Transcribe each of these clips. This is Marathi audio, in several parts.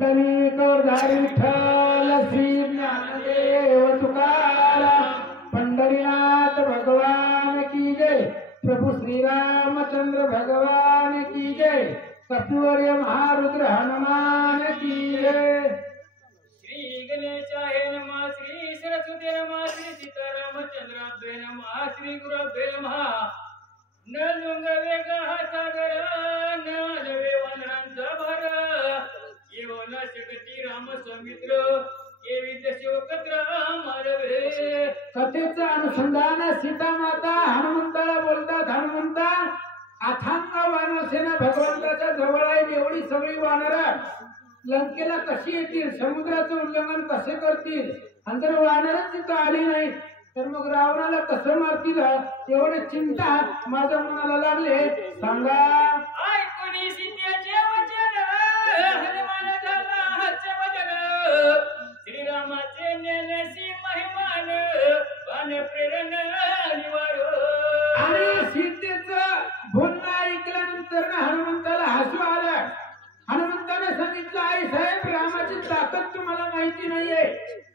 पुंडलिकवरधारी विठ्ठल श्री ज्ञानदेव तुकाराम पंढरीनाथ भगवान की जय। प्रभु श्री रामचंद्र भगवान की जय। कपिवर्य महारुद्र हनुमान की जय। श्री गणेशाय नमः, श्री सरस्वती नमः, श्री सीतारामचंद्राभ्ये नमः, श्री गुरुभ्ये नमः। न लुंगवे सागर न नवे वानरांचा भार, येव न शकती राम सौमित्र, येवी दशवकत्र मारवे। कथेचं अनुसंधान सीता माता हनुमंताला बोलतात, हनुमंता अथांग वानरसेना भगवंताच्या जवळ आहे, एवढी सगळी वानर लंकेला कशी येतील, समुद्राचं उल्लंघन कसे करतील, आणि जर वानरच तिथं आली नाही तर मग रावणाला कसं मारतील, एवढी चिंता माझ्या मनाला लागले। सांगा ऐकुनी सीतेचे वचन, हनुमान झाला हास्य वदन, श्रीरामाचे ज्ञानसी महिमान, वान प्रेरण निवार। आणि सीतेचं बोलणं ऐकल्यानंतर हनुमंताला हसू आलं। हनुमंताने सांगितलं, आई साहेब रामाची ताकद तुम्हाला माहिती नाहीये,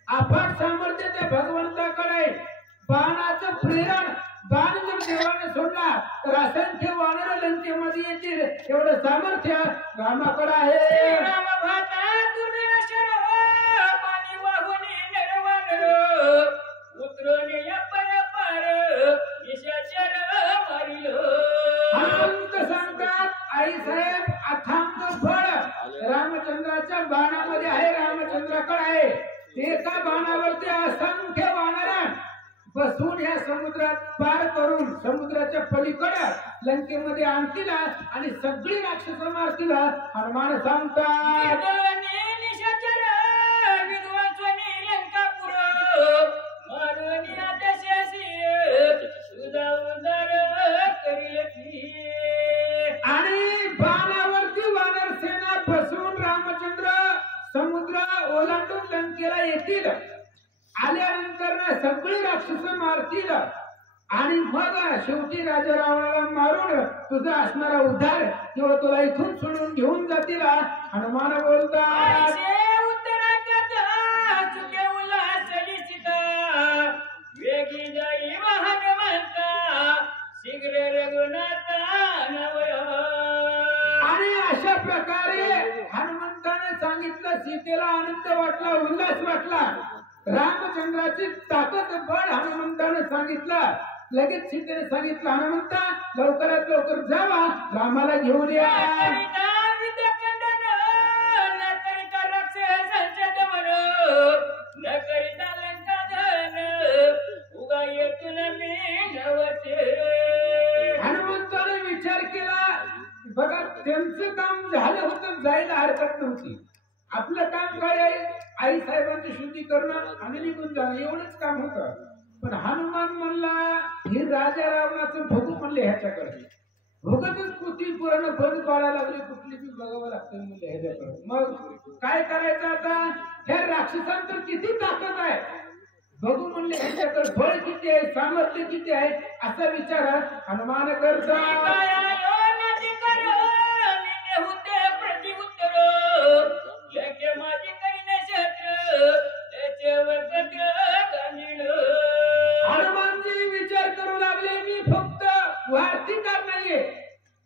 अफाट सामर्थ्य त्या भगवंताकडे, बाणाचं प्रेरण, बाण जर देवाने सोडला तर असंख्य वानर लंकेमध्ये येतील, एवढं सामर्थ्य रामाकडे आहे। राम भाता दुर्दर्शन, पाणी वाहुनी नरवानर, उतरणे परपार, निशाचर मारिल। हनुमंत सांगतात, आई साहेब अथांग फळ रामचंद्राच्या बाणामध्ये आहे, रामचंद्राकडे आहे। एका बाणावरती असंख्य वानर बसून या समुद्रात पार करून समुद्राच्या पलीकडे लंकेमध्ये आणतील आणि सगळी राक्षस मारतील। हनुमान सांगतात, निशाचर विध्वंसनी लंकापुर, मारुनी आदेशासी सुधा उदार करील की। आणि बाणावरती वानर सेना बसून रामचंद्र समुद्र ओलांडून लंकेला येतील। आल्यानंतर ना सगळी राक्षस मारतील आणि मग शेवटी राजा रावणाला मारून तुझा असणारा उद्धार किंवा तुला इथून सोडून घेऊन जातील। हनुमान बोलतात, वेगी जाई हनुमंता, शीघ्र रघुनाथा नवया। आणि अशा प्रकारे हनुमंताने सांगितलं, सीतेला आनंद वाटला, उल्हास वाटला, रामचंद्राची ताकद बळ हनुमंताने सांगितलं। लगेच सीतेने सांगितलं, हनुमंता लवकरात लवकर जावा, रामाला घेऊन या। हनुमंताने विचार केला, बघा त्यांचं काम झालं होतं, जायला हरकत नव्हती, आपलं काम काय आहे, आई साहेबांची शुद्धी करणं आणि निघून जाणं, एवढंच काम होतं। पण हनुमान म्हणला, हे राजा रावणाचं भोग म्हणले ह्याच्याकडे, भोगतच कुठली पूर्ण बंद पाडायला लागली, कुठली बी बघावं लागतं म्हणले ह्याच्याकडे। मग काय करायचं आता, ह्या राक्षसांचं किती ताकद आहे बघू म्हणले, ह्याच्याकडे बळ किती आहे, सामर्थ्य किती आहे, असा विचार हनुमान करतात। हनुमानजी विचार करू लागले, मी फक्त वार्तिकार नाहीये,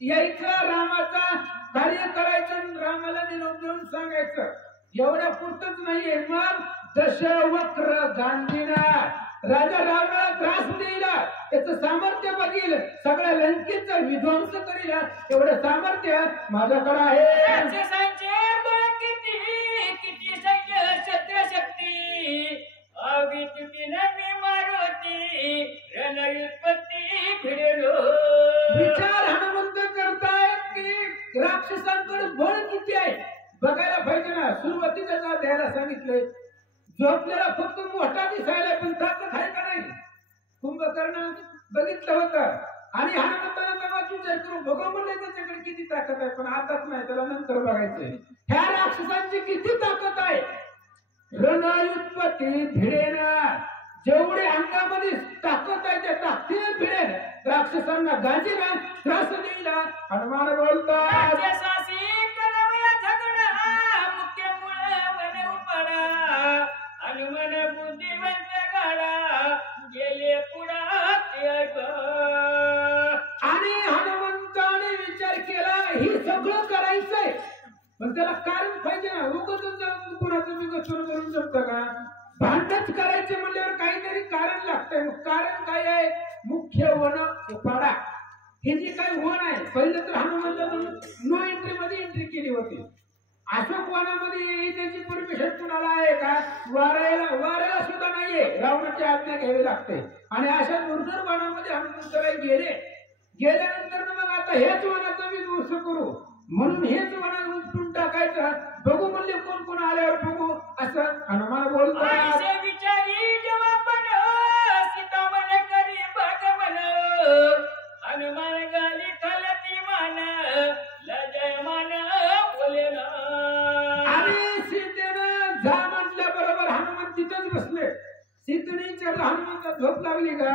यायचं रामाचा कार्य करायचं, रामाला निरोप देऊन सांगायचं, एवढ्या पुरतच नाहीये। मग दशवक्र गांधीना राजा रावणाला त्रास देईल, त्याचं सामर्थ्य बघील, सगळ्या लंकेचा विध्वंस करील, एवढं सामर्थ्य माझ्याकडे आहे। विचार हनुमंत करतायत की राक्षसांकडे बळ किती आहे बघायला पाहिजे ना। सुरुवातीला द्यायला सांगितलंय, झोपलेला फक्त मोठा दिसायला, पण ताकद आहे का नाही, कुंभकर्ण बघितलं होतं। आणि हनुमंताने तेव्हाच विचार करून बघा म्हणले त्याच्याकडे किती ताकद आहे, पण आताच नाही, त्याला नंतर बघायचंय। ह्या राक्षसांची किती ताकद आहे, रणयुत्पत्ती भिडेन, जेवढे अंगामध्ये ताकद आहे त्या ताकदीने भिडेन, राक्षसांना गाजीला त्रास देईला। हनुमान बोलतात, राक्षसासी कलवया झगडा, मुख्य मूळ पण त्याला कारण पाहिजे ना. उगाचच जाऊन कोणाचं विकसन करून जमतं का? भांडच करायचं म्हणल्यावर काहीतरी कारण लागतंय. मग कारण काय आहे? मुख्य वन उपाडा. हे जे काही वन आहे, पहिलं तर हनुमंतानं नो एंट्री मध्ये एंट्री केली होती. अशोक वनामध्ये त्याची परमिशन कुणाला आहे का? वाऱ्याला सुद्धा नाहीये. रावणाची आज्ञा घ्यावी लागते. आणि अशा दुर्धर वनामध्ये हनुमंतराय गेल्यानंतर मग आता हेच वनाचा मी ध्वंस करू म्हणून हेच वनात उपटून टाकायचं. बघू म्हणले कोण कोण आल्यावर बघू असं हनुमान बोलतात. विचारी जेव्हा पण सीता मन करी भगवन हनुमान गाली खालती मान लजय मान बोले ना. आणि सीतेनं जा म्हटल्याबरोबर हनुमान तिथंच बसले. सीतेने विचारलं हनुमंता झोप लागली का?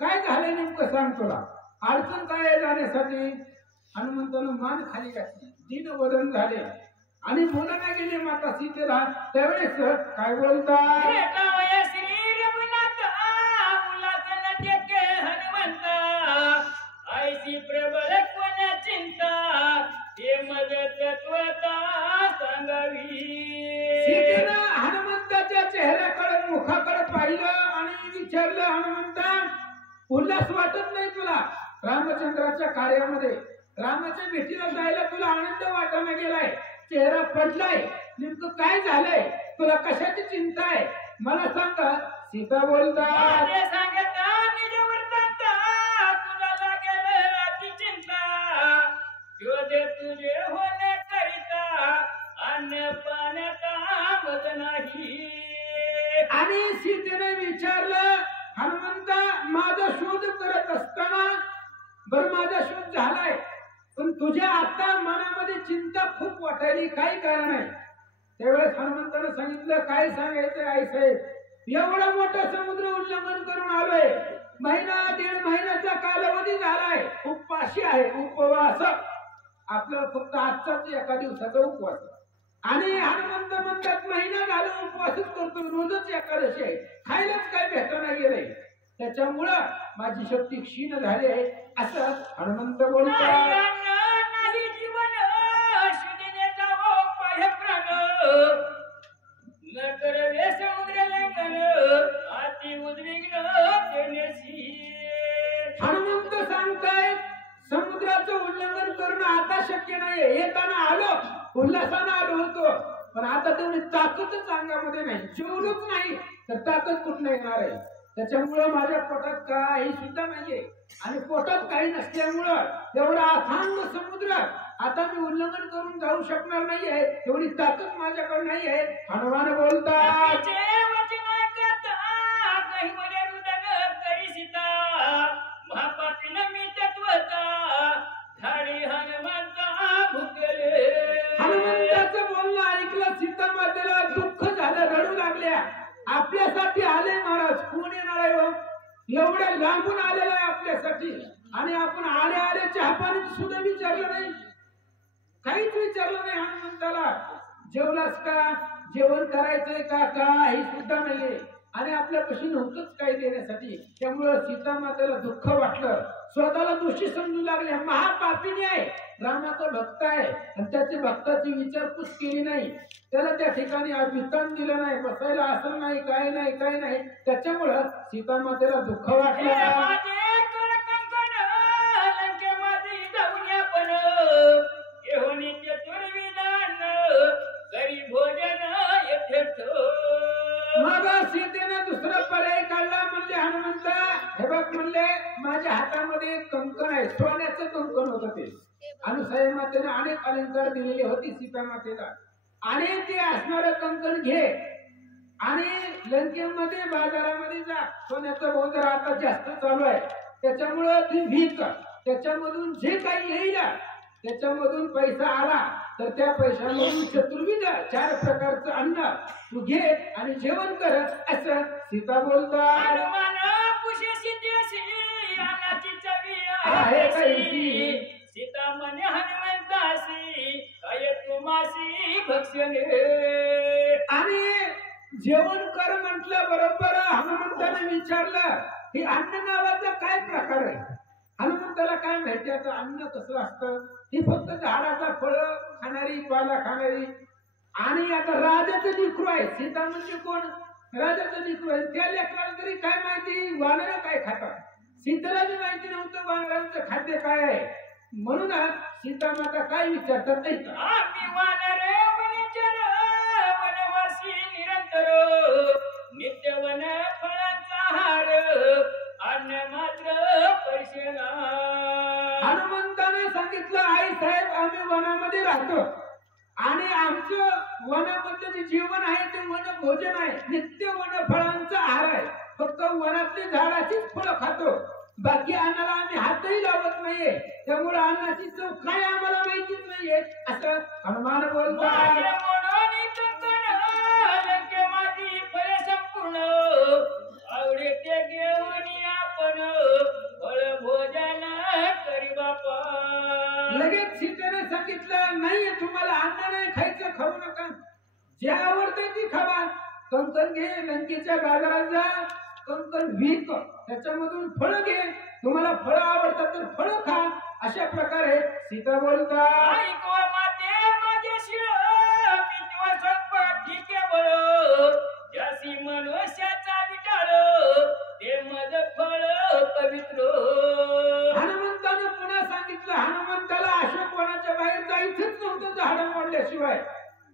काय झालंय नेमकं सांग तुला. अडचण काय आहे जाण्यासाठी? हनुमंतानं मान खाली घातली. दीनवदन झाले आणि बोलना गेले माता सीतेला. त्यावेळेस काय बोलतात? श्री रघुनाथ उल्हासन देखे हनुमंता ऐसी प्रबल कोण चिंता हे मदत तत्वता सांगावी. सीतेनं हनुमंताच्या चेहऱ्याकडे मुखाकडे पाहिलं आणि विचारलं हनुमंता उल्हास वाटत नाही तुला रामचंद्राच्या कार्यामध्ये? रामाच्या भेटीला जायला तुला आनंद वाटायला गेलाय, चेहरा पडलाय, नेमकं काय झालंय? तुला कशाची चिंता आहे मला सांग. सीता बोलतात सांगता निजवर जाता तुला लागेल अति चिंता शोधे तुझे होणे करिता अन्न पाण्याचा मत नाही. आणि सीतेने विचारलं हनुमंता माझा शोध करत असताना बरं माझा शोध झालाय पण तुझ्या आता मनामध्ये चिंता खूप वाटायली, काय कारण आहे? त्यावेळेस हनुमंतानं सांगितलं काय सांगायचं आई साहेब, एवढा मोठा समुद्र उल्लंघन करून आलोय, दीड महिन्याचा कालावधी झालाय, उपाशी आहे, उपवास. आपल्याला फक्त आजचाच एका दिवसाचा उपवास. आणि हनुमंत म्हणतात महिना झाला उपवासच करतो, रोजच एकादशी आहे, खायलाच काय भेटना गेलंय, त्याच्यामुळं माझी शक्ती क्षीण झाली आहे असं हनुमंत बोलतात. हनुमंत सांगतायत समुद्राचं उल्लंघन करणं आता शक्य नाहीये. येताना आलो उल्हासानं आलो होतो पण आता तेवढी ताकदच अंगामध्ये नाही, जेवलोच नाही तर ताकद कुठं येणार आहे? त्याच्यामुळं माझ्या पोटात काही सुद्धा नाहीये आणि पोटात काही नसल्यामुळं एवढा अथांग समुद्र आता मी उल्लंघन करून जाऊ शकणार नाहीये, एवढी ताकद माझ्याकडे नाहीये. हनुमान बोलतात हनुमंताचं बोलणं ऐकलं सीता मातेला दुःख झालं, रडू लागल्या. आपल्यासाठी आले महाराज, कोण येणार आहे हो? एवढ्या लांबून आलेला आहे आपल्यासाठी आणि आपण आले आले चहापाणी सुद्धा विचारलं नाही, काहीच विचारलं नाही हनुमंताला. जेवलास का, जेवण करायचंय का, काही सुद्धा नाहीये आणि आपल्यापाशी नव्हतंच काही देण्यासाठी. त्यामुळं सीता मातेला दुःख वाटलं, स्वतःला दोषी समजू लागले. महापापिनी आहे, रामाचा भक्त आहे आणि त्याच्या भक्ताची विचारपूस केली नाही, त्याला त्या ठिकाणी विधान दिलं नाही, बसायला असं नाही, काय नाही, काय नाही. त्याच्यामुळं सीता मातेला दुःख वाटलं. मग सीतेने दुसरा पर्याय काढला. म्हणले हनुमंता हे बघ, म्हणले माझ्या हातामध्ये एक कंकण आहे, सोन्याचं कंकण होतं ते. अनुसूया मातेने अनेक अलंकार दिलेले होते सीता मातेला आणि ते असणारं कंकण घे आणि लंकेमध्ये बाजारामध्ये जा. सोन्याचा भाव जरा आता जास्त चालू आहे त्याच्यामुळं ती विक, त्याच्यामधून जे काही येईल त्याच्यामधून पैसा आला तर त्या पैशामधून चतुर्विध 4 प्रकारचं अन्न तू घे आणि जेवण कर असं सीता बोलतात. सीता म्हणे हनुमंतासी काय तुमासी भक्षणे. आणि जेवण कर म्हटलं बरोबर हनुमंताने विचारलं हे अन्न नावाचा काय प्रकार आहे? हनुमंताला काय माहिती आता अन्न कसं असतं? हे फक्त झाडाचा फळ खाणारी पाला खाणारी. आणि आता राजाचं लेकरू आहे. सीता म्हणजे कोण? राजाचं लेकरू आहे. त्या लेकराला तरी काय माहिती वानर काय खातात. सीतेला बी माहिती नव्हतं वानरांचं खाद्य काय आहे. म्हणूनच सीता माता काय विचारतात नाही का? आम्ही वानर वनचर वनवासी निरंतर नित्य वन फळांचा हार अन्न मात्र पैसेना. हनुमंताने सांगितलं आई साहेब आम्ही वनामध्ये राहतो आणि आमचं वनामधलं जे जीवन आहे ते वन भोजन आहे. नित्य वन फळांचा आहार आहे. फक्त वनातली झाडाचीच फळं खातो. बाकी अन्नाला आम्ही हातही लावत नाहीये. त्यामुळे अन्नाची चव काय आम्हाला माहितीच नाहीये असं हनुमान बोलतात. माझी फळ संपूर्ण आवडे ते घेऊन आपण फळ भोजन करी बापा. लगेच सीतेने सांगितलं नाही तुम्हाला अन्न नाही खायचं खाऊ नका. जे आवडते ती खावा. कंकण घे लंकेच्या बाजारात जा कंकण विक त्याच्यामधून फळ घे. तुम्हाला फळ आवडतात तर फळ खा. अशा प्रकारे सीता बोलतात. ऐकवा माते माझे शिळ मिटवा संकट ठीक बळ ज्यासी मनुष्याचा विटाळ ते मज फळ पवित्र. हनुमंतानं पुन्हा सांगितलं. हनुमंताला अशोकवनाच्या बाहेर जायचंच नव्हतं झाडं मोडल्याशिवाय.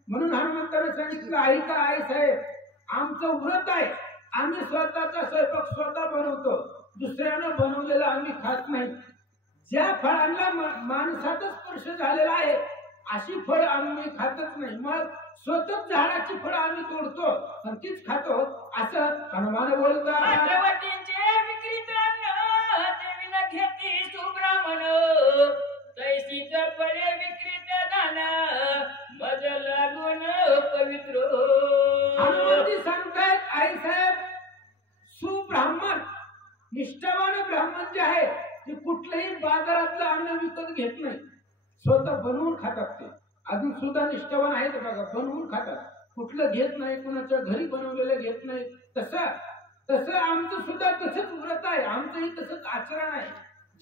म्हणून हनुमंताने सांगितलं ऐका आई साहेब आमचं व्रत आहे. आम्ही स्वतःचा स्वयंपाक स्वतः बनवतो. दुसऱ्यानं बनवलेलं आम्ही खात नाही. ज्या फळांना माणसाचा स्पर्श झालेला आहे अशी फळ आम्ही खातच नाही. मग स्वतःच झाडाची फळं आम्ही तोडतो आणि तीच खातो असं हनुमान बोलतात. देवीला घेती सुब्राह्मण तैसीच फळे विक्रीत दाना मज लागून पवित्र. हनुमानजी सांगतात आई साहेब सुब्राह्मण निष्ठावान ब्राह्मण जे आहे ते कुठल्याही बाजारातलं अन्न विकत घेत नाही. स्वतः बनवून खातात. ते अजून सुद्धा निष्ठावान आहेत बघा. बनवून खातात. कुठलं घेत नाही. कुणाच्या घरी बनवलेलं घेत नाही. तसं आमचं सुद्धा तसंच व्रत आहे. आमचंही तसंच आचरण आहे.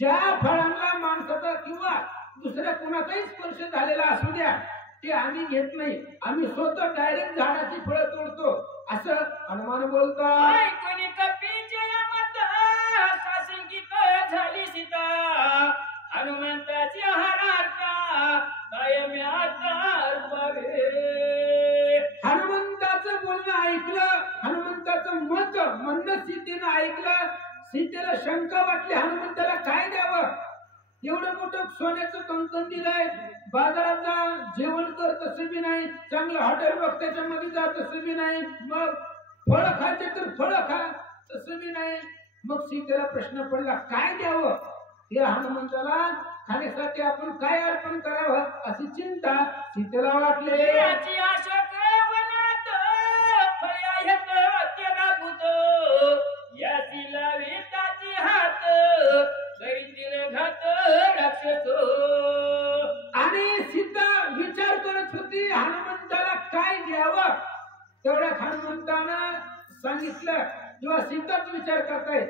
ज्या फळांना माणसाचा किंवा दुसऱ्या कुणाचाही स्पर्श झालेला असू द्या ते आम्ही घेत नाही. आम्ही स्वतः डायरेक्ट झाडाची फळं तोडतो असं हनुमान बोलतात. कोणी कपीच्या झाली सीता हनुमंताची हराता कायम हनुमंताचं बोलणं ऐकलं. हनुमंताचं मत म्हणणं सीतेनं ऐकलं. सीतेला शंका वाटली हनुमंताला काय द्यावं. एवढं मोठं सोन्याचं कंकण दिलंय. बाजारात जा जेवण कर तसं बी नाही. चांगलं हॉटेल बघ त्याच्यामध्ये जा तसं बी नाही. मग फळं खायचे तर फळं खा तसं बी नाही. मग सीतेला प्रश्न पडला काय द्यावं. या हनुमंताला खाण्यासाठी आपण काय अर्पण करावं अशी चिंता सीतेला वाटले. आणि सीता विचार करत होती हनुमंताला काय द्यावं. तेवढ्या हनुमंतानं सांगितलं किंवा सीताच विचार करताय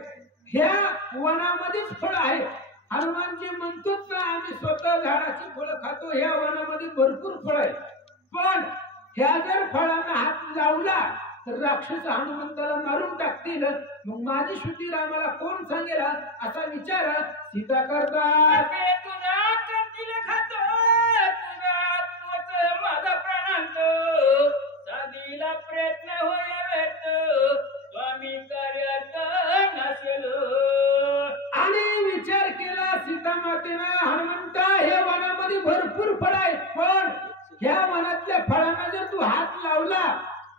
ह्या वनामध्येच फळ आहे. हनुमानजी म्हणतोच ना आम्ही स्वतः झाडाची फळं खातो. ह्या वनामध्ये भरपूर फळ आहे. पण ह्या जर फळांना हात लावला तर राक्षस हनुमंताला मारून टाकतील. मग माझी शुद्धी रामाला कोण सांगेल असा विचार सीता करतात. माझा प्राणांत साधीला प्रयत्न होय स्वामी कार्यात नसेल. आणि विचार केला सीता मातेनं हनुमंता ह्या वनामध्ये भरपूर फळ आहेत. पण ह्या वनातल्या फळांना जर तू हात लावला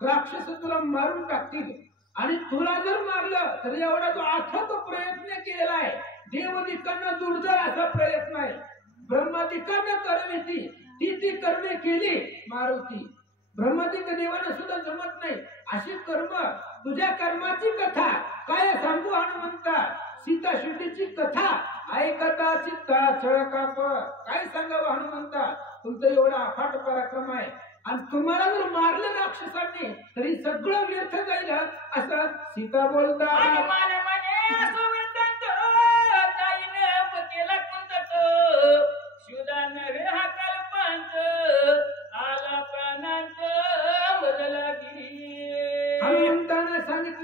राक्षस तुला मारून टाकतील. आणि तुला जर मारलं तर एवढा तो अथक प्रयत्न केलेला आहे. देवदिकांना दुर्धर असा प्रयत्न आहे. ब्रह्मादिकांना करमेती ती कर्मे केली मारुती. ब्रह्मादिक देवांना सुद्धा जमत नाही अशी कर्म. तुझ्या कर्माची कथा काय सांगू हनुमंता. सीता शुद्धीची कथा ऐकता चित्ता छळ काप. काय सांगावं हनुमंता. तुमचं एवढा अफाट पराक्रम आहे आणि तुम्हाला जर मारलं राक्षसांनी तरी सगळं व्यर्थ जाईल असं सीता बोलतात.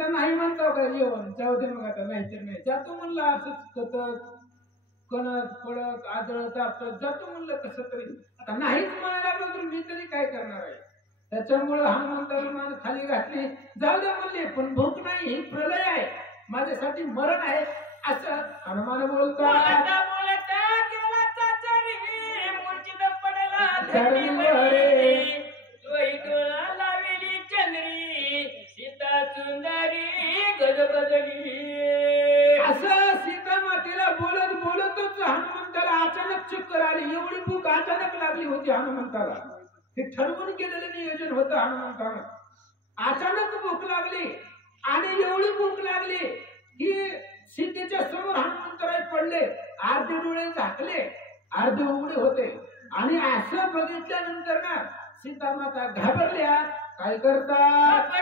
आता नाही म्हणतो का जेवण जाऊ दे मग आता नाही तर नाही जातो म्हणलं असंच कतत कणत पडत आदळत आपलं जातो म्हणलं कसं तरी आता नाहीच म्हणायला लागलो तर मी तरी काय करणार आहे त्याच्यामुळे हनुमंताला मान खाली घातली जाऊ दे म्हणले पण भूक नाही ही प्रलय आहे माझ्यासाठी मरण आहे असं हनुमान बोलतात असं सीता मातेला बोलत बोलतच हनुमंताला अचानक चक्कर आली एवढी भूक अचानक लागली होती हनुमंताला हे ठरवून केलेलं नियोजन होतं हनुमंतानं अचानक भूक लागली आणि एवढी भूक लागली की सीतेच्या समोर हनुमंतराय पडले अर्धे डोळे झाकले अर्धे उघडे होते आणि असं बघितल्यानंतर ना सीता माता घाबरल्या काय करतात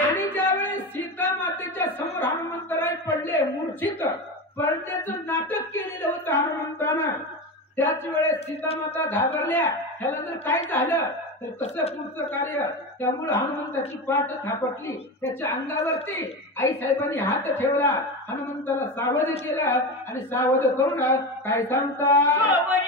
आणि ज्यावेळेस सीता मातेच्या समोर हनुमंतराय पडले मूर्छित पडण्याचं नाटक केलेलं होतं हनुमंतानं त्याच वेळेस सीता माता घाबरल्या ह्याला जर काय झालं तर कसं पुढचं कार्य त्यामुळे हनुमंताची पाठ थापटली त्याच्या अंगावरती आई साहेबांनी हात ठेवला हनुमंताला सावध केलं आणि सावध करून काय सांगतात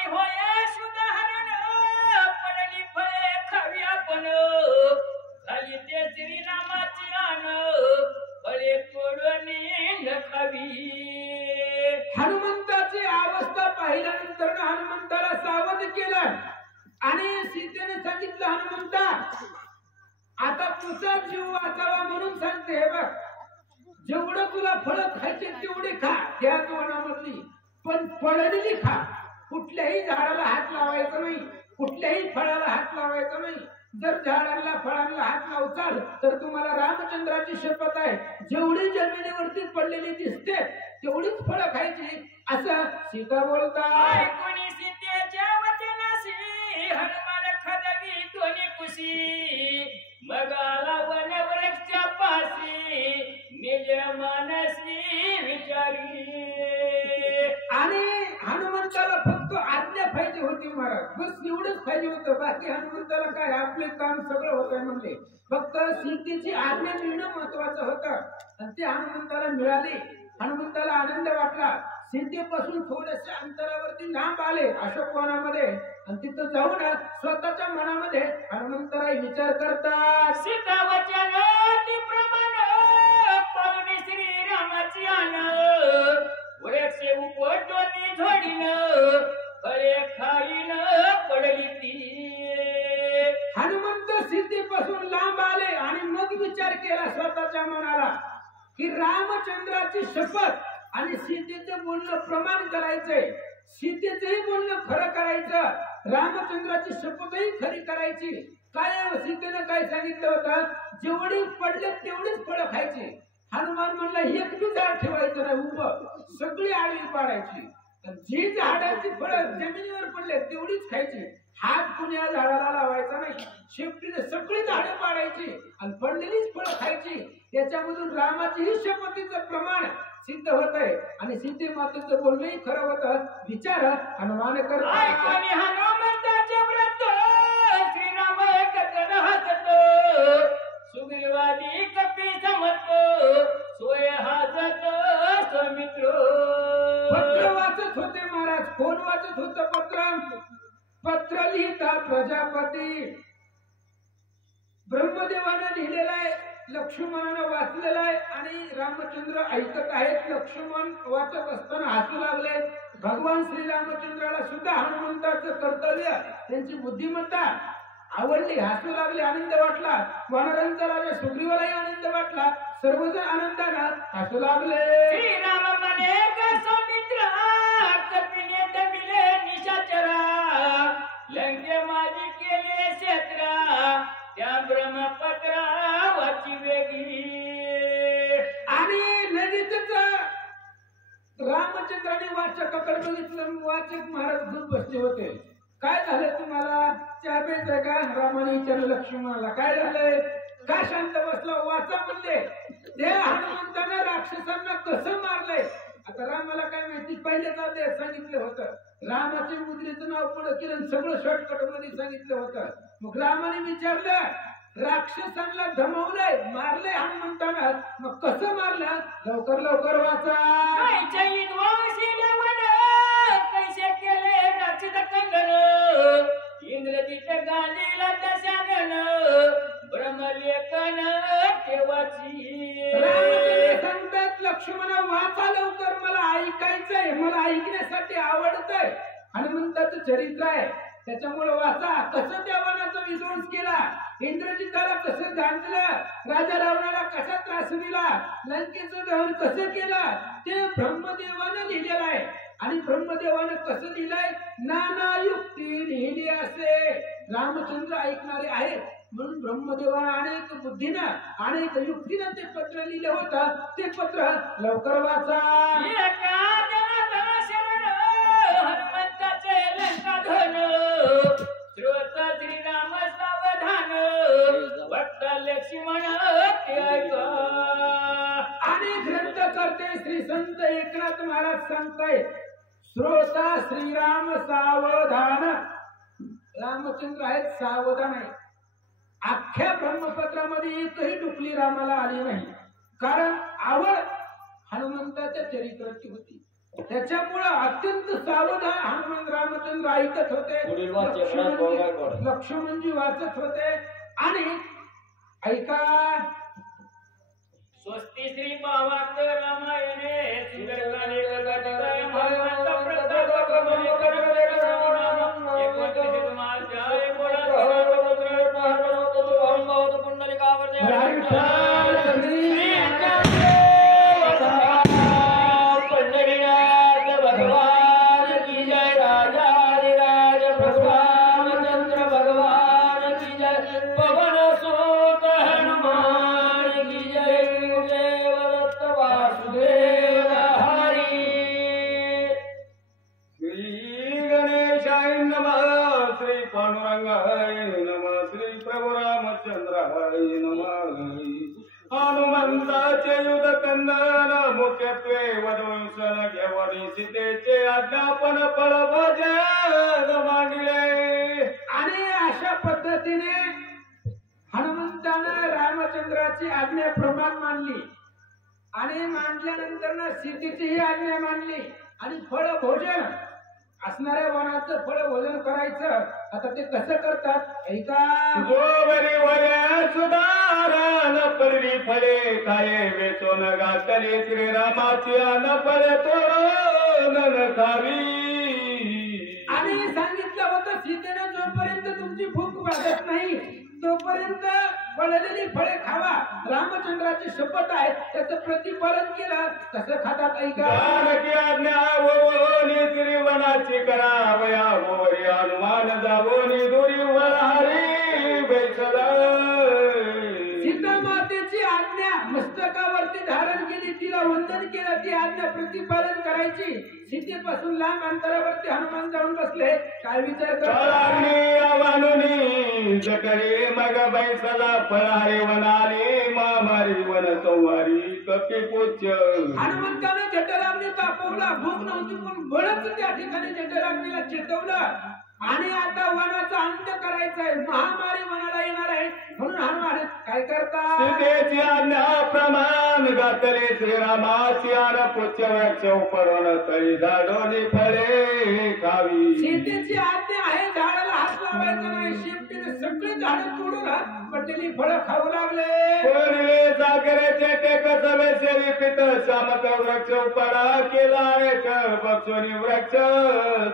हनुमंताची अवस्था पाहिल्यानंतर हनुमंताला सावध केलं आणि सीतेने सांगितलं हनुमंता आता तुझा जीव वाचावा म्हणून सांगते हे बघ जेवढं तुला फळं खायचे तेवढे खा त्याच वनामधली पण पडलेली खा कुठल्याही झाडाला हात लावायचा नाही कुठल्याही फळाला हात लावायचा नाही जर झाडांना फळांना हात लावचाल तर तुम्हाला रामचंद्राची शपथ आहे जेवढी जमिनीवरती पडलेली दिसते तेवढीच फळं खायची असं सीता बोलतात हनुमान खदवी दोन्ही कुशी मगाला वन वृक्ष पासी निज मनसी विचारी आणि हनुमंताला फक्त आज्ञा पाहिजे होती महाराज बस एवढंच पाहिजे होतं बाकी हनुमंताला काय आपले काम सगळं होतं म्हणले फक्त सीतेची आज्ञा मिळणं महत्वाचं होतं आणि ते हनुमंताला मिळाली हनुमंताला आनंद वाटला सीतेपासून थोड्याशा अंतरावरती लांब आले अशोकवनामध्ये आणि तिथं जाऊन स्वतःच्या मनामध्ये हनुमंतराय विचार करतात सीता वचन प्रमाण पावनी श्री रामाची आन वरसे उपटोनी झोडीन फळे खाईन पडली ती हनुमंत सीतेपासून लांब आले आणि मग विचार केला स्वतःच्या मनाला की रामचंद्राची शपथ आणि सीतेचं बोलणं प्रमाण करायचंय सीतेचंही बोलणं खरं करायचं रामचंद्राची शपथही खरी करायची काय सीतेनं काय सांगितलं होतं जेवढी पडले तेवढीच फळं खायची हनुमान म्हणला एक बी झाड ठेवायचं नाही उभं सगळी आडवी पाडायची जी झाडाची फळं जमिनीवर पडले तेवढीच खायची हात कुण्या झाडाला लावायचा नाही शेपटीने सगळी झाडं पाडायची आणि पडलेलीच फळं खायची त्याच्यामधून रामाचीही शपथीचं प्रमाण सिद्ध होत आहे आणि सीते मातेचं बोलणंही खरं होतं विचार हनुमान करतात हनुमंताचे व्रत श्रीराम कथन हसत सुग्रीवादी कपी समत सोय हसत सौमित्र पत्र वाचत होते महाराज कोण वाचत होतं पत्र लिहिता प्रजापती ब्रह्मदेवानं लिहिलेलं आहे लक्ष्मणानं वाचलेलं आहे आणि रामचंद्र ऐकत आहेत लक्ष्मण वाचत असताना हसू लागले भगवान श्री रामचंद्राला सुद्धा हनुमंताचं कर्तव्य त्यांची बुद्धिमत्ता आवडली हसू लागले आनंद वाटला वानरांचा राजा सुग्रीवालाही आनंद वाटला सर्वजण आनंदानं हसू लागले श्रीराम म्हणे सौमित्र कपिने दबिले निशाचरा लंके माझी केले क्षेत्रा त्या ब्रह्मपत्रा वाची वेगळी आणि लगेचच रामचंद्राने वाचकाकडे बघितलं वाचक महाराज खूप बसले होते काय झालं तुम्हाला चहा प्यायचंय का रामाने विचारलं लक्ष्मणाला काय झालंय का शांत बसला वाचा म्हणले ते हनुमंतानं राक्षसांना कसं मारलंय आता आता रामाला काय माहिती पहिलेच आधी सांगितलं होतं. रामाच्या मुद्रेचं नाव पुढे केलं आणि सगळं शॉर्टकट मध्ये सांगितलं होतं. मग रामाने विचारलं राक्षसांना धमवलंय मारलंय हनुमंतानं, मग कसं मारलं लवकर लवकर वाचा. कैसे केले राक्षस खंडन इंग्रजीत गाणीला दशानन ब्रह्मलेखन देवाची. रामचंद्र सांगतात लक्ष्मण वाचा लवकर, मला ऐकायचंय, मला ऐकण्यासाठी आवडतंय. हनुमंताचं चरित्र आहे त्याच्यामुळे वाचा. कसं त्या वनाचा विध्वंस केला, इंद्रजिताला कसं गांजलं, राजा रावणाला कसा त्रास दिला, लंकेचं दहन कसं केलं ते ब्रह्मदेवानं लिहिलेलं आहे. आणि ब्रह्मदेवानं कसं लिहिलंय, नाना युक्ती लिहिली असे. रामचंद्र ऐकणारे आहेत म्हणून ब्रह्मदेवानं अनेक बुद्धीनं अनेक युक्तीनं ते पत्र लिहिलं होतं. ते पत्र लवकर वाचा. हनुमंताचे लंकाधन श्रोत श्रीराम सावधान भक्त लक्ष्मण ते ऐका. आणि ग्रंथ करते श्री संत एकनाथ महाराज सांगताय श्रोता श्रीराम सावधान. रामचंद्र आहेत सावधान आहे. अख्ख्या ब्रह्मपत्रामध्ये एकही डुकली रामाला आली नाही, कारण आवड हनुमंताच्या चरित्राची होती. त्याच्यामुळे अत्यंत सावधान हनुमान रामचंद्र ऐकत होते, लक्ष्मणजी वाचत होते. आणि ऐका स्वस्ती श्री भावार्थ रामायणे सुंदरकांडे गगनत्रय भगवंत प्रताप कमले करवे राम एकोणतीस माझ्या बोला भगवत पुंडलिकावर हनुमंताचे युध कंदन मुख्यत्वे वधूंसन घेवणी सीतेचे अज्ञापन फळ भजन मांडले. आणि अशा पद्धतीने हनुमंतानं रामचंद्राची आज्ञा प्रमाण मानली आणि मांडल्यानंतर ना सीतेचीही आज्ञा मानली. आणि फळ भोजन असणाऱ्या वनाचं फळ भोजन करायचं. आता ते कसं करतात ऐका. गोवरी वया सुधारण पडली फळे काय वेचून घातली श्रीरामाची अन फळे तोरण खावी. आणि सांगितलं होतं सीतेने जोपर्यंत तुमची भूक भागत नाही तोपर्यंत फळलेली फळे खावा. रामचंद्राची शपथ आहे, त्याचं प्रतिपालन केलं. कसं खातात ऐका. जानकी आज्ञा होवोनी श्रीवनाची करावया गोवरी हनुमान जावोनी दुरी वरारी बैसला. सीता मातेची आज्ञा मस्तकावरती धारण केली, तिला वंदन केलं, ती आज्ञा प्रतिपालन करायची. सीतेपासून लांब अंतरावरती हनुमान जाऊन बसले. काय विचार करतात जकरी मग बैसला फळारे वनाली मामारी वन संवारी कपी पूज्य. हनुमंताने जटराग्नी तापवला. भूक नव्हती पण बळच त्या ठिकाणी जटराग्नीला चेतवलं. आणि आता वनाचा अंत करायचा आहे, महामारी वनाला येणार आहे. म्हणून हनुमान काय करतात. सीतेची आज्ञा प्रमाण घातले श्रीरामाची आन पुच्छ वृक्ष उपरून तळी झाडोनी फळे खावी. सीतेची आज्ञा आहे झाडाला हात लावायचा नाही. शेपटीने सगळी झाडं तोडून पडलेली फळं खाऊ लागले. कोणीले सागराचे टेक सवे सेवी पित शामक वृक्ष उपडा केला एक बक्षोनी वृक्ष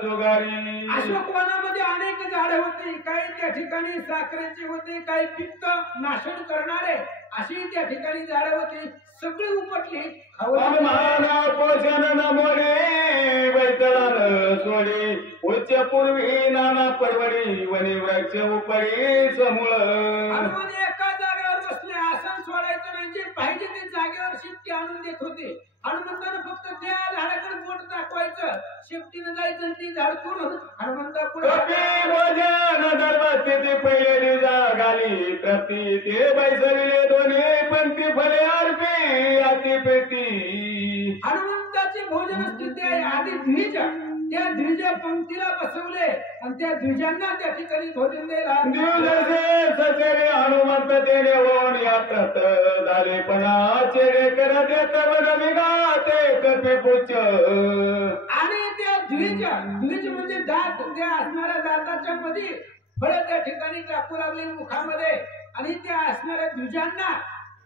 जुगारी. अशोक वनामध्ये अनेक झाडे होती. काही त्या ठिकाणी साखरेची होती, काही पित्त नाशन करणारे अशी त्या ठिकाणी झाडे होती. सगळी उपटली माना पोषण नमोडी बैतळान सोडी उच्च पूर्वी नाना परवडी वनी वृक्ष उपरी समूळ. हनुमान एका जागेवर बसले. आसन सोडायचं नाही, जे पाहिजे ते जागेवर शिफ्टी आणून देत होते. हनुमंतानं फक्त त्या झाडाकडे बोट दाखवायचं, शिफ्टीनं जायचं, ती झाड तोडून हनुमंता पुढे भोजन दरबास्थिती पहिली जागाली प्रती ते बैसविले दोन्ही पंक्ती फले अर्पी अति पेटी. हनुमंताचे भोजन द्विज त्या द्विज पंक्तीला बसवले आणि त्या द्विजांना त्या ठिकाणी भोजन द्यायला दिवसे सचेरे हनुमंत तेने होऊन यात्रात झाले पणा चेरे करत येत वन विघाते कपी पुच्छ आणि त्या द्विज म्हणजे दात त्या असणाऱ्या दाताच्या मध्ये फळ त्या ठिकाणी टाकू लागले मुखामध्ये आणि त्या असणाऱ्या द्विजांना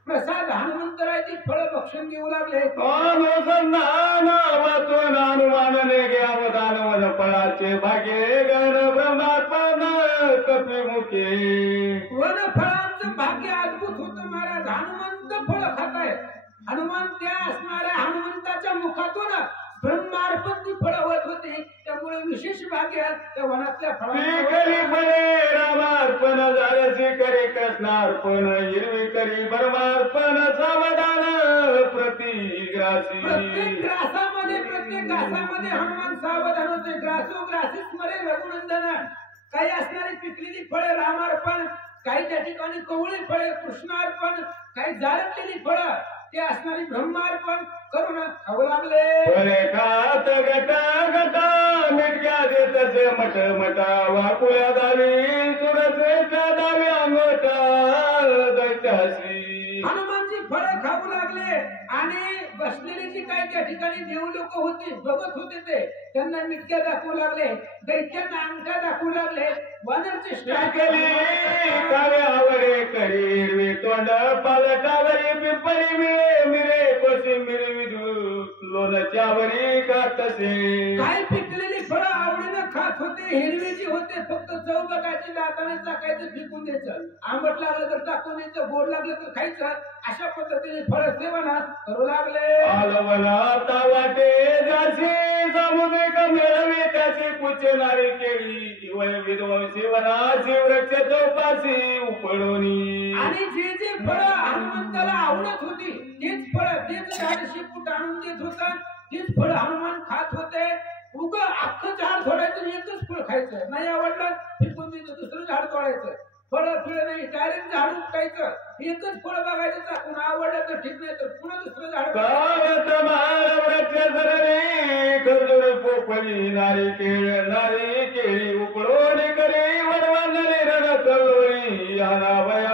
प्रसाद हनुमंतराची फळ भक्षण देऊ लागले अनुसंधान वाचून हनुमानने घ्यावधान वन फळाचे भाग्ये गण ब्रह्मात्मन कपी मुखे वन फळांचं भाग्य अद्भुत होतं महाराज. हनुमंत फळ खाताय. हनुमान त्या असणाऱ्या हनुमंताच्या मुखातून ब्रह्मार्पण फळ होत होती. त्यामुळे विशेष भाग्य त्या वनातल्या करी फळे रामार्पण झाल्याची करी कृष्णार्पण हिरवी करी ब्रह्मार्पण सावधान प्रतिग्रासी प्रत्येक ग्रासामध्ये हनुमान सावधान होते. ग्रासो ग्रासी स्मरे रघुनंदन. काही असणारी पिकलेली फळे रामार्पण, काही त्या ठिकाणी कवळी फळे कृष्णार्पण, काही जारटलेली फळं ते असणारी ब्रह्मार्पण करून खाऊ लागले. फळे खात गटा गटा मिटक्या देतसे मठ मटा वाकुळ्या दावी सुरसेच्या दावी अंगोटा दैत्यासी हनुमानजी फळे खाऊ लागले आणि बसलेली जी काही त्या ठिकाणी देव लोक होती बघत होते ते त्यांना मिटक्या दाखवू लागले, दैत्यांना अंगठ्या दाखवू लागले. वानरचेष्टा केली कावे आवडे करी तोंड पालटावरी पिंपरी मिळे मिरे कोशिंबिरी विद्युत लोणच्यावरी कातसे काय पिकलेली फळं आवडीनं खात होते. हिरवी जी होते फक्त चव बघायची, दाताने चाकायचं, फेकून द्यायचं. आंबट लागलं तर टाकून द्यायचं, गोड लागलं तर खायचं. अशा पद्धतीने फळ सेवनात करू लागले. आलवनाता वाटे जाशी सामुद्रिक मिळवी त्याची पुचणारी केळी वय विध्वंसी वनाची वृक्ष चौपाशी उपळोनी आणि जे जे फळं हनुमंताला आवडत होती तेच फळं तेच झाड शेपूट आणून देत होता. तीच फळं हनुमान खात होते. उग अख्खं झाड तोडायचं आणि एकच फळ खायचं. नाही आवडलं फेकून द्यायचं, दुसरं झाड तोडायचं. फळं फिळं नाही, डायरेक्ट झाड उपटायचं. एकच फळ बघायचं चाकून, आवडलं तर ठीक, नाही तर पुन्हा दुसरं झाड. खजूर पोपली नारी केळी उपळोणी करी वडवांडली रण कलोळी यानावया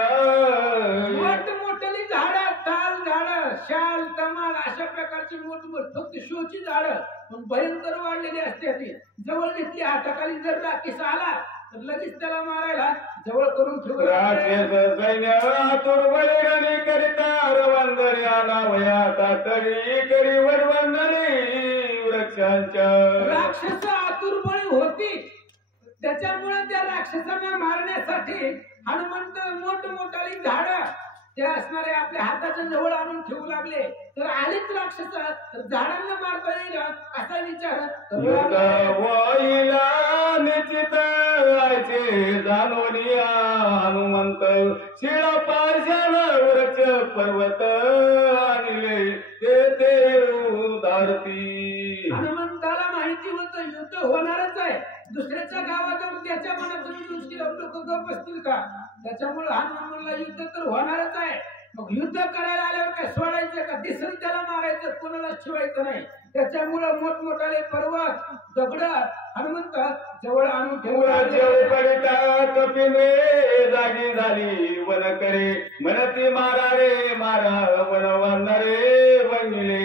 मोठमोठली झाडं, ताल झाडं, शाल कमाल अशा प्रकारची मोठमोठ फक्त शोची झाडं पण भयंकर वाढलेली असते. ती जवळ घेतली, हाताखाली जर राखीस आला तर लगेच त्याला मारायला जवळ करून ठेवलं. सैन्य आतुर वैरणी करिता रवंदरी आनावया तातडी करी वडवंडली वृक्षांच्या राक्षस आतुरबळी होती. त्याच्यामुळे त्या राक्षसांना मारण्यासाठी हनुमंत मोठमोठाली झाडं त्या असणारे आपल्या हाताच्या जवळ आणून ठेवू लागले. तर आलीच राक्षस तर झाडांना मारता येईल असा विचार निश्चित जाणवनिया हनुमंत शिळा पारशान वृक्ष पर्वत आणले ते उदारती. हनुमंताला माहिती होतं युद्ध होणारच आहे. दुसऱ्याच्या गावात जाऊन त्याच्या मनातून दृष्टी लोक गप असतील का? त्याच्यामुळे हनुमानला युद्ध तर होणारच आहे. मग युद्ध करायला आल्यावर काय सोडायचं का? दिसेल त्याला मारायचं, कोणाला शिवायचं नाही. त्याच्यामुळे मोठमोठाले पर्वत दगड हनुमंत जवळ आणून कपिंद्रे जागी झाली वन करे म्हणती मारा रे मारा वन वांदरे बनले.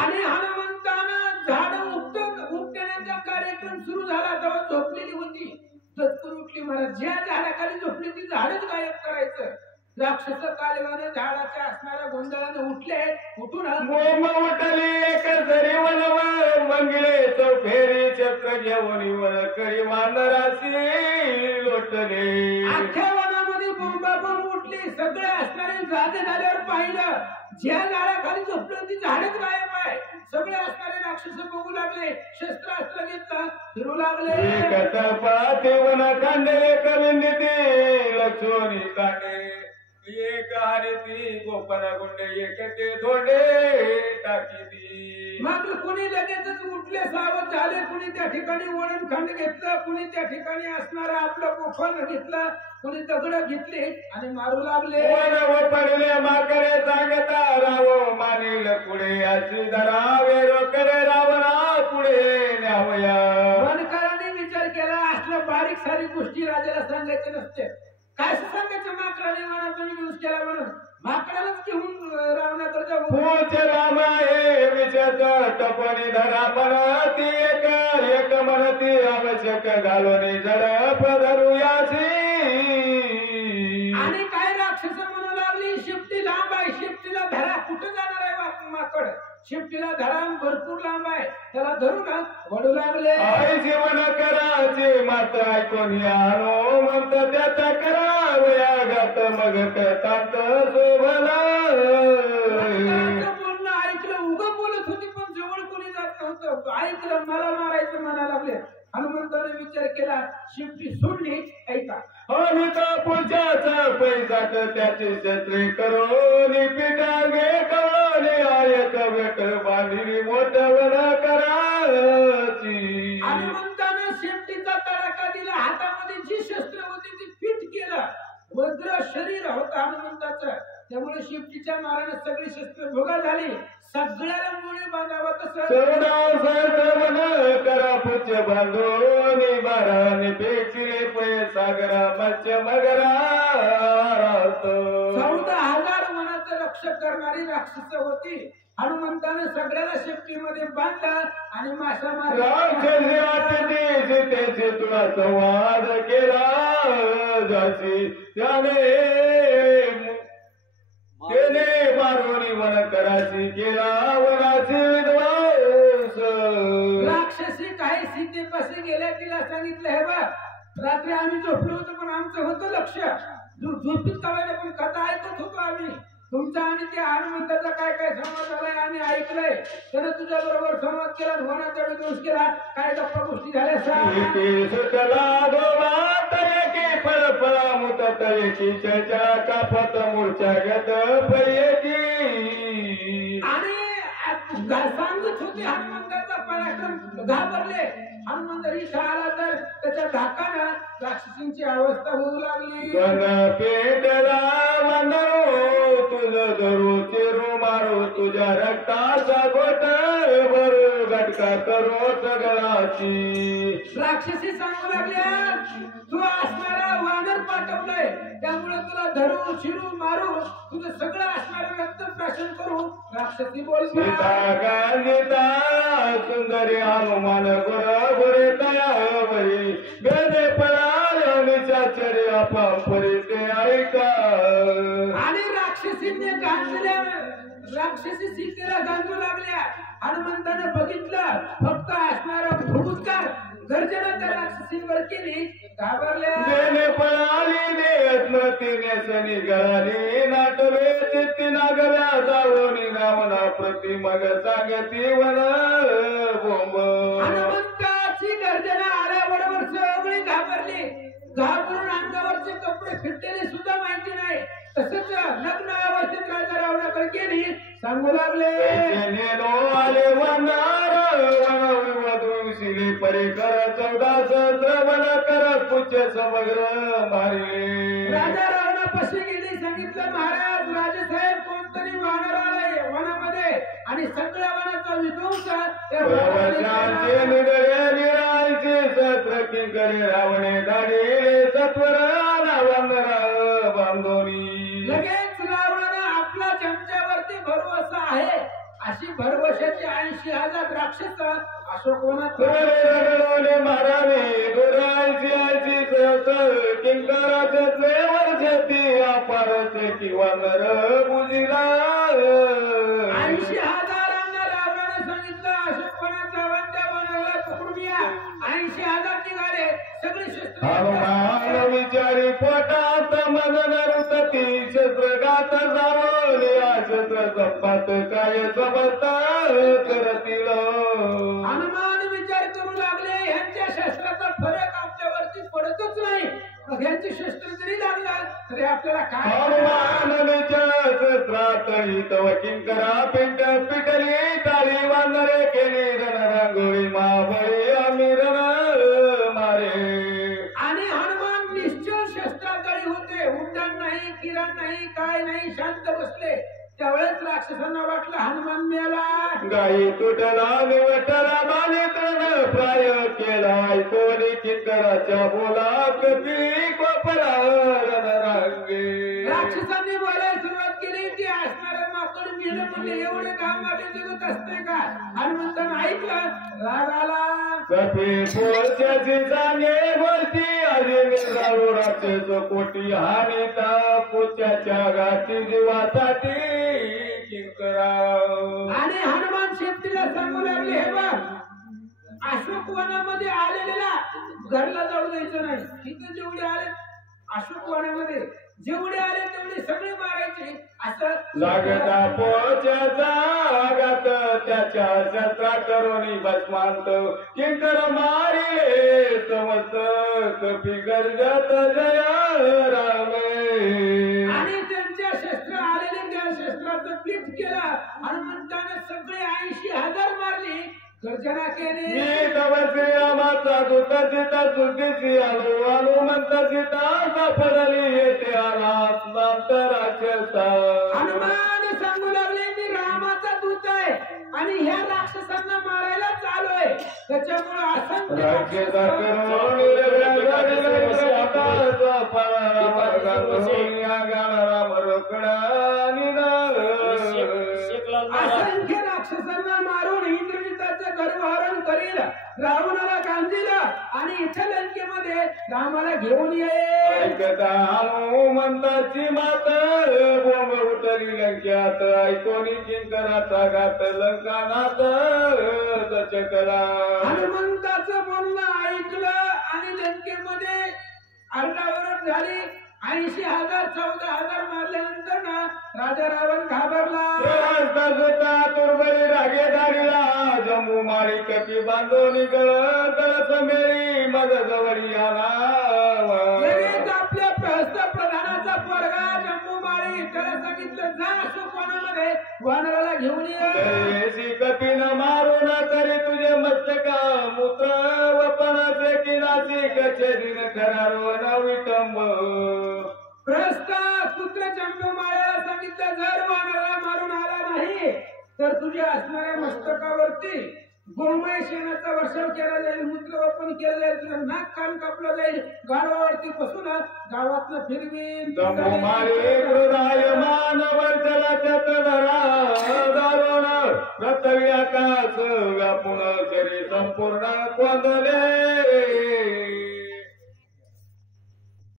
आणि हनुमंतानं झाड उपटण्याचा कार्यक्रम सुरू झाला तेव्हा झोपलेली होती. दचकून उठली महाराज. ज्या झाडाखाली झोपली ती झाडच गायब करायचं. राक्षस कालवाने झाडाच्या असणाऱ्या गोंधळाने उठले. उठून उठली एक जरी वन मंगले चौफेरी छत्र घेऊन वन करी वानराशी लोटले. अख्ख्या वनामध्ये बोंबाबोंब उठली. सगळे असणारे जागे झाल्यावर पाहिलं ज्या झाडाखाली झोपली होती झाडच गायब आहे. सगळे असणारे राक्षस बघू लागले. शस्त्रास्त्र घेतला, फिरू लागले. पाते वन कांडे कविंदी लक्ष्मणी कांडे एक आणि ती गोपन गुंडे एक ते धोंडे टाकी ती. मात्र कुणी लगेचच उठले, सावध झाले. कुणी त्या ठिकाणी वळण खंड घेतलं, कुणी त्या ठिकाणी असणारा आपलं गोफन घेतलं, कुणी दगड घेतले आणि मारू लागले. पडले माकडे सांगता राव मानिल पुढे अशी धरावे रोकडे रावणा पुढे आपल्याला सांगायचे नसते. काय सांगायचं माकडाने वनाचा विनाश केला म्हणून माकडालाच घेऊन रावणाकडे जाऊ. पूछ रामाये विषद टपणी धरा म्हणती एक म्हणती आवश्यक घालून जड धरूयाची. आणि काय राक्षस म्हणू लागली शिफ्टी लांब आहे, शिफ्टीला धरा. कुठं जाणार आहे माकड? शिफ्टीला धरा भरपूर लांब आहे, त्याला धरून वडू लागले. आई जीवन करायचे मात्र ऐकून यानो म्हणत त्याचा करावया गात मग करतात शोभला. बोलणं ऐकलं, उगं बोलत होती पण जवळ कोणी जात नव्हतं. ऐकलं मला मारायचं म्हणा लागले. हनुमंताने विचार केला, शिफ्टी सोडली. ऐका आणि पुढच्याचा पैसा त्याची छत्री करून पिटांगे कळणी आयक वेट बांधली मोठवण करायची. हनुमंताने शेपटीचा तडाखा दिला. हातामध्ये जी शस्त्र होती ती फिट केलं. वज्र शरीर होतं हनुमंताचं, त्यामुळे शेपटीच्या माराने सगळी शस्त्र भोगा झाली. सगळ्याला मुळे बांधावं तसं करा पुच्छ बांधून बाराने पेचिले पै सागरा मच्छ मगरा. 14,000 वनाचं रक्षक करणारी राक्षस होती. हनुमंताने सगळ्याला शेपटीमध्ये बांधला आणि माशा त्याचे तुला संवाद केला जाशी त्याने मारोणी वन कराची केला वनाची विद्वांस. राक्षसी काही सीतेपाशी गेल्या तिला सांगितलं, हे बा रात्री आम्ही झोपलो होतो पण आमचं होतं लक्ष झोपीत काढायला पण कथा ऐकत होतो आम्ही. तुमचा आणि त्या हनुमंताचा काय काय संवाद झालाय आम्ही ऐकलंय. त्यानं तुझ्या बरोबर संवाद केला, वनाचा विध्वंस केला. काय गप्पा गोष्टी झाल्या फळफळा मुतात एकी चर्चा कापत मूर्छा गत पैकी. आणि सांगत होते हनुमंताचा पराक्रम. घाबरले. हनुमंत इथं आला तर त्याच्या धाकानं राक्षसींची अवस्था होऊ लागली. पेटला वंदरो तुझं धरू चिरू मारू तुझ्या रक्ताचा गोट भरू घटका करो सगळाची. राक्षसी सांगू लागल्या, तू असणारा वानर पाठवलंय, त्यामुळे तुला धरू शिरू मारू तुझं सगळं असणारं रक्त प्राशन करू. राक्षसी बोलते, सुंदरी हनुमान गुर गुरे तयावरी गदे पळाल निशाचरी अपापरी ते ऐका. आणि राक्षसीने गांजल्या, राक्षसी सीतेला गांजू लागल्या. हनुमंताने बघितलं, फक्त असणारा भूतकार गर्जना त्या राक्षसींवर केली. घाबरल्या. देणे पळाली नेत्न सनी गळाली नाटवे चित्ती नागव्या जाऊन रावणा प्रति मग सांगती वन बोंब. हनुमंताची गर्जना आल्याबरोबर सगळी घाबरली. घाबरून अंगावरचे कपडे फिटलेले सुद्धा माहिती नाही. तसंच लग्न अवस्थेत राजा रावणाकडे गेली. सांगू लागले, आले वनार वनविवधूशिले परिकर 14 सहस्रवन कर पुच्छ समग्र मारे. राजा रावणापाशी गेली. सांगितलं, महाराज राजेसाहेब कोणतरी वानर आलाय वनामध्ये आणि सगळ्या वनाचा विध्वंस प्रवचनांचे निगळे निरायचे सत्र किंकरे रावणे दाढी सत्वराना वंदना बांधोनी. लगेच रावणानं आपला ज्यांच्यावरती भरवसा आहे अशी भरवशाची 80,000 राक्षस अशोकवनात महाराणी दुरायची आयची किंकराचे वर्षती अपारचे किंवा नर बुजिला. 80,000 रावणाने सांगितलं, अशोकवनाचा वंद्या वनाला पकडून या. 80,000 निघाले. सगळे शस्त्र हनुमान विचारी पोटात मदन रुतती शस्त्रघात जावली शस्त्र संपात काय समजता करतील. हनुमान विचार करू लागले, यांच्या शस्त्राचा फरक आपल्यावरती पडतच नाही. मग यांचे शस्त्र जरी लागला तरी आपल्याला काय. हनुमान शस्त्रात हितव किंकरा पिंट पिटली टाळी वानरे केली रण रांगोळी महाबळी आम्ही रण मारे. आणि हनुमान निश्चल शस्त्राकडे होते. उड्डाण नाही, किरण नाही, काय नाही, शांत बसले. त्यावेळेस राक्षसांना वाटलं हनुमान मिळाला. गाई तुटला निवटला मानितन प्राय केला कोणी किंकर किंकराच्या बोलात पी कोपरावर रांगे. राक्षसांनी बोलायला सुरुवात केली की असणारं माकड मेलं म्हणजे एवढे काम वाटे जगत असते का. हनुमंतानं ऐकलं, राग आला. कपी पोच्याची जाणे गोष्टी आधी निराळोराचे जो कोटी हानिता पोच्याच्या गाठी जीवासाठी किंकरा. आणि हनुमान शेतीला सांगू लागले, हे बघ अशोक वनामध्ये आलेला घरला जाऊ द्यायचं नाही. तिथे जेवढे आले अशोक वनामध्ये जेवढे आले तेवढे सगळे मारायचे. असं लागता पोच्याचा आगात त्याच्या शस्त्रा करून भस्मांत किंकर मारिले समस्त कपी गर्जत जय रामे. आणि त्यांच्या शस्त्र आलेले त्या शस्त्राचं पीठ केला. हनुमंताने सगळे 80,000 मारले. गर्जना केली. मी तवसे आमाचा दूत सीता सुतीसी आलो हनुमंत सीता सापडली येते आला नाथ राक्षसा. हनुमान सांगू लागले, मी रामाचा दूत आहे आणि ह्या राक्षसांना मारायला चालू आहे. त्याच्यामुळे असंख्य राक्षसा राक्षस- करून राम रोकडा असंख्य राक्षसांना मारून इंद्रजिताचं गर्भहरण करील. रावणाला गांधील आणि इथे लंकेमध्ये रामाला घेऊन येईल. ऐकता हनुमंताची मात बोंब उतरली लंक्यात ऐकोनी किंकराचा घात लंकानाथ दचकला. हनुमंताचं बोलणं ऐकलं आणि लंकेमध्ये आरडाओरड झाली. 80,000 14,000 मारल्यानंतर ना राजा रावण घाबरला. तुर्बरी रागेदारीला जम्मू माळी कपी बांधोनी गळ समेळी मज जवळी आला. लगेच आपल्या प्रधानाचा पोरगा जम्बूमाळी त्याला सांगितलं, जा अशोक वनामध्ये वानराला घेऊन ये. कपीन मारून तरी तुझे मस्तका मूत्र वपणाचे की नाशिक छेदीन करारो विटंब. प्रस्थ पुत्र जम्बूमाळ्याला सांगितलं, जर वानराला मारून आला नाही तर तुझ्या असणाऱ्या मस्तकावरती गोमय शेणाचा वर्षाव केला जाईल, मूत्रवपन केलं जाईल, तुझं नाक कान कापलं जाईल, गाढवावरती बसून गावातनं फिरवीन. जम्बूमाळी हृदय मानवर जलाच्या तधरा दारुण रतवी आकाश व्यापून शरीर संपूर्ण कोंदले